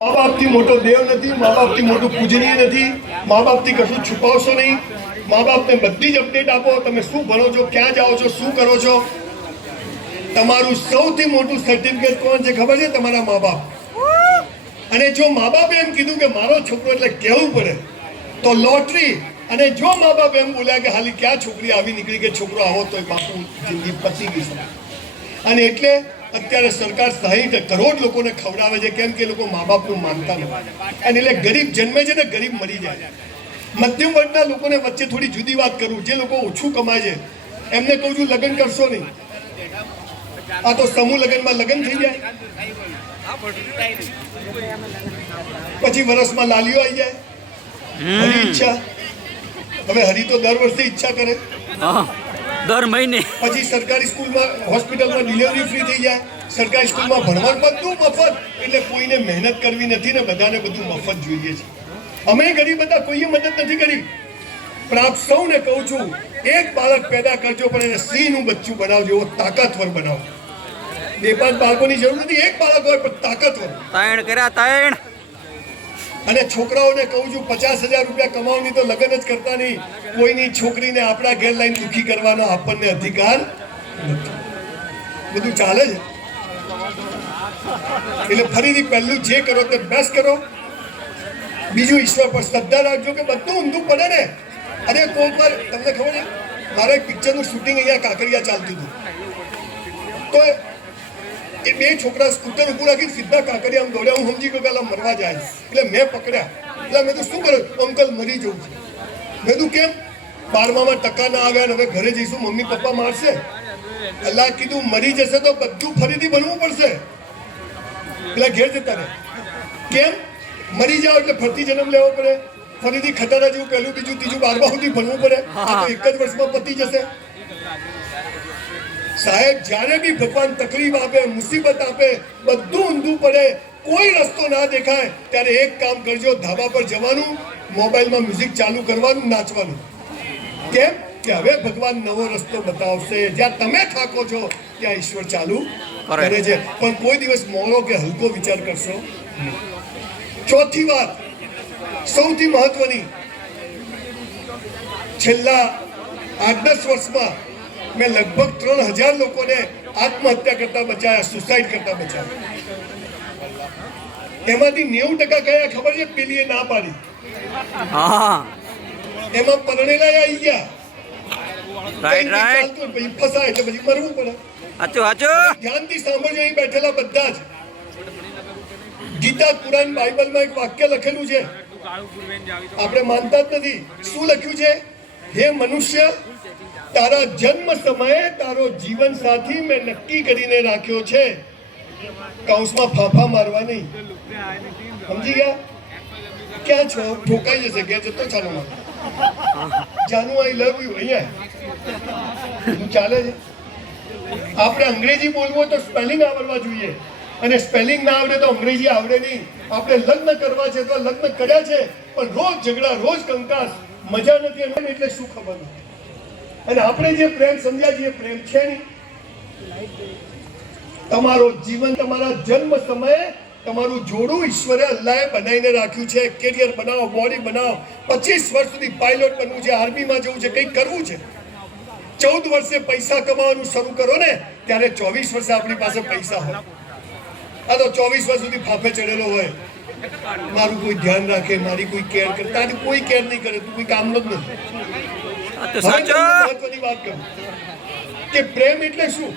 મા બાપથી મોટો દેવ નથી, મા બાપથી મોટું પૂજનીય નથી, મા બાપથી કશું છુપાવશો નહીં. મા બાપને બધી જ અપડેટ આપો. તમે શું ભણો છો, ક્યાં જાઓ છો, શું કરો છો. તમારું સૌથી મોટું સર્ટિફિકેટ કોણ છે ખબર છે? તમારા મા બાપ. અને જો મા બાપે એમ કીધું કે મારો છોકરો એટલે કહેવું પડે તો લોટરી. અને જો મા બાપ એમ બોલ્યા કે હાલી ક્યાં છોકરી આવી નીકળી કે છોકરો આવો તો બાપુ જિંદગી પતી ગઈ છે. અને એટલે અત્યારે સરકાર 60 કરોડ લોકોને ખવડાવે છે, કેમ કે લોકો મા બાપનું માનતા નથી. અને એટલે ગરીબ જન્મે છે ને ગરીબ મરી જાય. મધ્યમ વર્ગના લોકોને વચ્ચે થોડી જુદી વાત કરું. જે લોકો ઓછું કમાય છે એમને કહું છું લગ્ન કરશો નહીં. આ તો સમૂહ લગ્નમાં લગ્ન થઈ જાય, પછી વર્ષમાં લાલીઓ આવી જાય. હરી ઈચ્છા, હવે હરી તો દર વર્ષે ઈચ્છા કરે, દર મહિને. પછી સરકારી સ્કૂલમાં હોસ્પિટલમાં ડિલિવરી ફ્રી થઈ જાય. સરકારી સ્કૂલમાં ભણવાનું બધું મફત. એટલે કોઈને મહેનત કરવી નથી ને બધાને બધું મફત જોઈએ છે. અમે ગરીબ હતા, કોઈએ મદદ નથી કરી. પણ આપ સૌને કહું છું, એક બાળક પેદા કરજો પણ એને સિંહનું બચ્ચું બનાવજો, એવો તાકાતવર બનાવજો. 2-5 બાળકોની જરૂર નથી, એક બાળક હોય પણ તાકાતવર. ત્રણ કર્યા ત્રણ. અને છોકરાઓને કહું છું 50,000 રૂપિયા કમાવની તો લગ્ન જ કરતા નહીં. કોઈની છોકરીને આપણા ઘેર લાઈન દુખી કરવાનો આપણને અધિકાર નથી. બધું ચાલે છે. એટલે ફરીથી પહેલું જે કરો તે બેસ્ટ કરો. બીજું ઈશ્વર પર શ્રદ્ધા રાખજો કે બધું ઊંધું પડે ને. અરે કોઈ પર તમને ખબર છે, મારા એક પિક્ચરનું શૂટિંગ અહીંયા કાંકરિયા ચાલતું હતું. તો એ 2 છોકરા સ્કૂટર ઉપર રાખીને સીધા કાંકરિયા આમ દોડ્યા. હું સમજી ગયો કે મરવા જાય. એટલે મેં પકડ્યા. એટલે મેં તો શું કર્યું, અંકલ મરી જવું છે. મેં કીધું કેમ? 12માં ટકા ના આવ્યા, હવે ઘરે જઈશું, મમ્મી પપ્પા મારશે. અલ્લાહ કીધું મરી જશે તો બધું ફરીથી ભણવું પડશે. એટલે ઘેર જતા રહે. કેમ? મરી જાવ એટલે ફરતી જન્મ લેવો પડે, ફરીથી ખટારા જેવું પહેલું બીજું ત્રીજું 12 સુધી ભણવું પડે. આ તો એક જ વર્ષમાં પતી જશે. સાહેબ, જ્યારે બી ભગવાન તકલીફ આપે, મુસીબત આપે, બધું ઊંધું પડે, કોઈ રસ્તો ના દેખાય, ત્યારે એક કામ કરજો, ધાબા પર જવાનું, મોબાઈલમાં મ્યુઝિક ચાલુ કરવાનું, નાચવાનું. કેમ કે હવે ભગવાન નવો રસ્તો બતાવશે. જ્યાં તમે થાકો છો ત્યાં ઈશ્વર ચાલુ કરે છે. પણ કોઈ દિવસ મોડો કે હલકો વિચાર કરશો. ચોથી વાત, સૌથી મહત્વની, છેલ્લા 8-10 વર્ષમાં મેં લગભગ 3000 લોકોને આત્મહત્યા કરતા બચાવ્યા, સુસાઇડ કરતા બચાવ્યા. એમાંથી 90% કયા ખબર છે? પેલીએ ના પાડી. એમાં પરણેલા આવી ગયા. પછી ફસાય એટલે પછી મરવું પડે. ધ્યાનથી સાંભળજો, અહીં બેઠેલા બધા જ. ગીતા, કુરાન, બાઇબલમાં એક વાક્ય લખેલું છે, આપણે માનતા જ નથી. શું લખ્યું છે? હે મનુષ્ય, તારા જન્મ સમયે તારો જીવન સાથી મેં નક્કી કરીને રાખ્યો છે. કૌંસમાં ફાંફા મારવા નહીં. સમજી ગયા? ક્યાં છો? ઠોકાઈ જશે. ઘેર જતો ચાલો માં જાનુ આઈ લવ યુ. અહીંયા ચાલે છે. આપણે અંગ્રેજી બોલવું હોય તો સ્પેલિંગ આવડવા જોઈએ, અને સ્પેલિંગ ના આવડે તો અંગ્રેજી આવડે નહીં. આપણે લગ્ન કરવા છે તો લગ્ન કર્યા છે, પણ રોજ ઝઘડા, રોજ કંકાસ, મજા નથી. એટલે શું ખબર નથી. અને આપણે જે પ્રેમ સમજ્યા છીએ પ્રેમ છે નહીં. તમારો જીવન, તમારા જન્મ સમયે તમારું જોડું ઈશ્વરે અલ્લાહે બનાવીને રાખ્યું છે. કેરિયર બનાવો, બોડી બનાવો. 25 વર્ષ સુધી પાયલોટ બનવું છે, આર્મીમાં જવું છે, કંઈક કરવું છે. 14 વર્ષે પૈસા કમાવાનું શરૂ કરો ને, ત્યારે 24 વર્ષે આપણી પાસે પૈસા હોય. આ તો 24 વર્ષ સુધી ફાફે ચડેલો હોય. મારું કોઈ ધ્યાન રાખે, મારી કોઈ કેર કરે. તારી કોઈ કેર નહીં કરે, તું કોઈ કામનો જ નથી. મહત્વની વાત કરું કે પ્રેમ એટલે શું,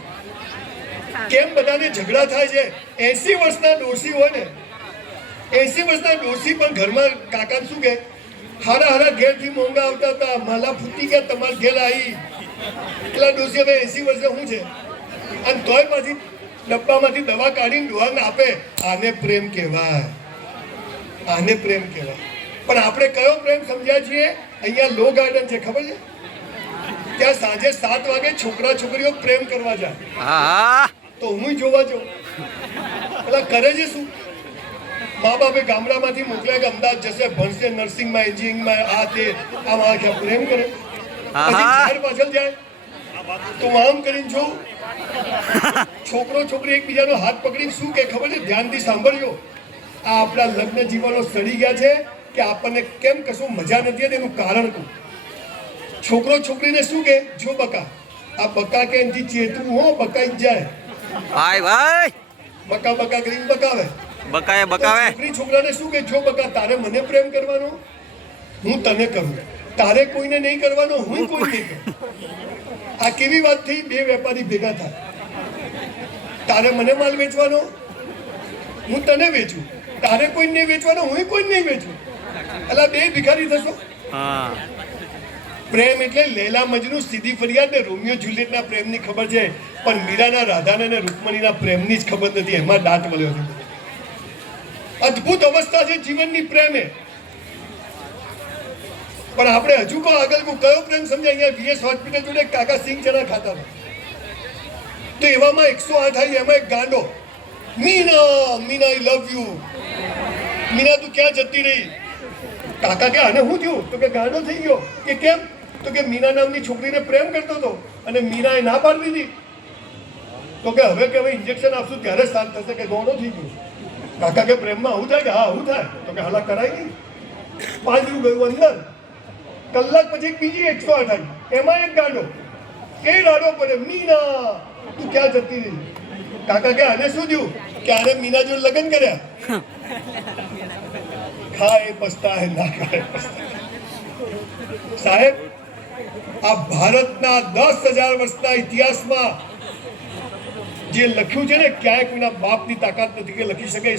કેમ બધાને ઝઘડા થાય છે. 80 વર્ષના ડોશી હોય ને, 80 વર્ષના ડોશી પણ ઘરમાં કાકાને શું કે, હારા ઘેરથી મોંઘા આવતા હતા, માલા ફૂટી ગયા, તમારા ઘેર આવી. એટલા ડોશી હવે 80 વર્ષે શું છે, અને તોય પાછી ડબ્બામાંથી દવા કાઢીને ડોહાને આપે. આને પ્રેમ કહેવાય, આને પ્રેમ કહેવાય. પણ આપણે કયો પ્રેમ સમજ્યા છીએ? અહીંયા લો ગાર્ડન છે, ખબર છે? ત્યાં સાંજે 7 વાગે છોકરા છોકરીઓ પ્રેમ કરવા જાય, તો હું જોવા જાઉં. પેલા કરે છે શું? મા બાપે ગામડામાંથી મોકલ્યા કે અમદાવાદ જશે, ભણશે, નર્સિંગમાં, એન્જિનિયરિંગમાં, આ તે આમ આ પ્રેમ કરે. પછી ઘર પાછળ જાય તો આમ કરીને જોઉં. છોકરો છોકરી એકબીજાનો હાથ પકડીને શું કે ખબર છે? ધ્યાનથી સાંભળજો. આ આપણા લગ્ન જીવનો સડી ગયા છે કે આપણને કેમ કશું મજા નથી આવતી એનું કારણ શું? છોકરો છોકરીને શું કે જો બકા, આ બકા કે એનથી ચેતવું હો, બકાઈ જ જાય. ભાઈ ભાઈ બકા બકા કરીને બકાવે. બકાવે બકાવે. છોકરી છોકરાને શું કે જો બકા, તારે મને પ્રેમ કરવાનો, હું તને કરું. તારે કોઈને નહીં કરવાનો, હું કોઈ નહીં કરું. આ કેવી વાત થઈ? બે વેપારી ભેગા થાય. તારે મને માલ વેચવાનો, હું તને વેચું. તારે કોઈને નહીં વેચવાનો, હું કોઈને નહીં વેચું. એટલે બે ભિખારી થશો. હા પ્રેમ એટલે લેલા મજનુ, સીધી ફરિયાદ ને રોમિયો જુલિયટના પ્રેમની ખબર છે, પણ મીરાના રાધાને અને રૂકમણીના પ્રેમની જ ખબર નથી. એમાં દાંત વળ્યો છે. અદ્ભુત અવસ્થા છે જીવનની પ્રેમે. પણ આપણે હજુ કહો આગળ કયો પ્રેમ સમજાય? અહીંયા વીએસ હોસ્પિટલ જોડે કાકા સિંગ ચણા ખાતા હતા, તો એવામાં 108 આવી, એમાં એક ગાંડો, મીના મીના આઈ લવ યુ, મીના તું ક્યાં જતી રહી? કાકા કે આને શું થયું? તો કે ગાંડો થઈ ગયો. કે કેમ? તો કે મીના નામની છોકરીને પ્રેમ કરતો હતો અને મીનાએ ના પાડી દીધી. તો કે હવે કે ઇન્જેક્શન આપશું ત્યારે શાંત થશે. કે ગાંડો થઈ ગયો. કાકા કે પ્રેમમાં આવું થાય? કે હા આવું થાય. તો કે હાલા કરાય નહીં. પાંજરું ગયું અંદર. કલાક પછી બીજી 108 આવી, એમાં એક ગાંડો, એ રાડો પડે, મીના તું ક્યાં જતી રહી? કાકા કે આને શું થયું? કે આને મીના જોડે લગ્ન કર્યા. ખાય પસ્તા હે ના ખાય પસ્તા. સાહેબ, આ ભારતના 10,000 વર્ષના ઇતિહાસમાં જે લખ્યું છે ને, ક્યાંય કોઈના બાપની તાકાત નથી કે લખી શકે.